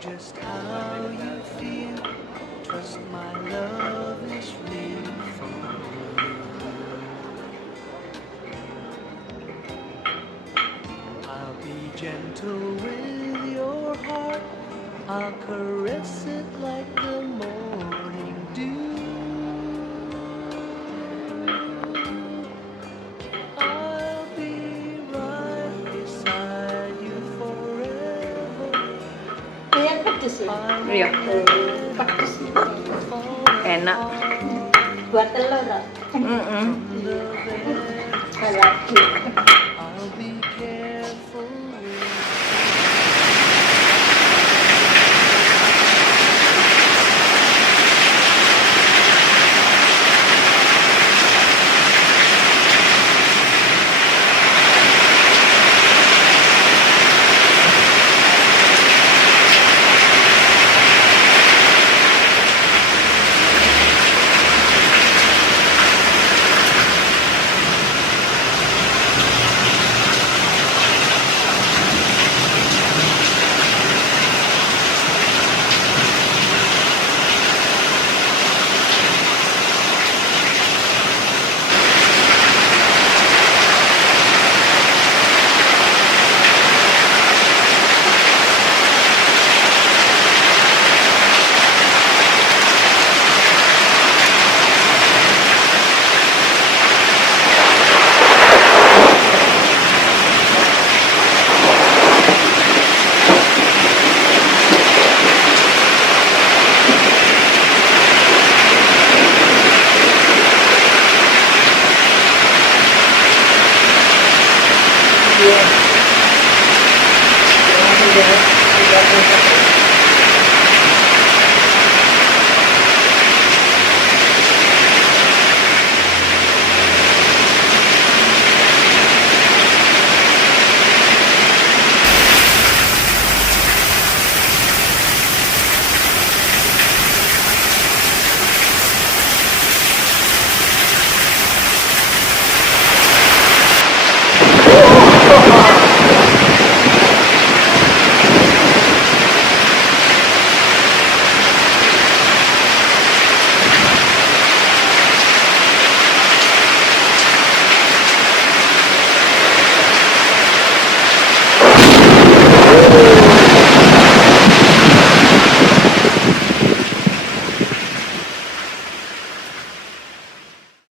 Just how you feel. Trust my love is real for you. I'll be gentle with your heart. I'll caress it like the morning dew. I'll be right beside you forever. Yang pedes ya? Iya, Pedes. enak. Buat telur loh. Mm-mm. Lagi. I'll be careful.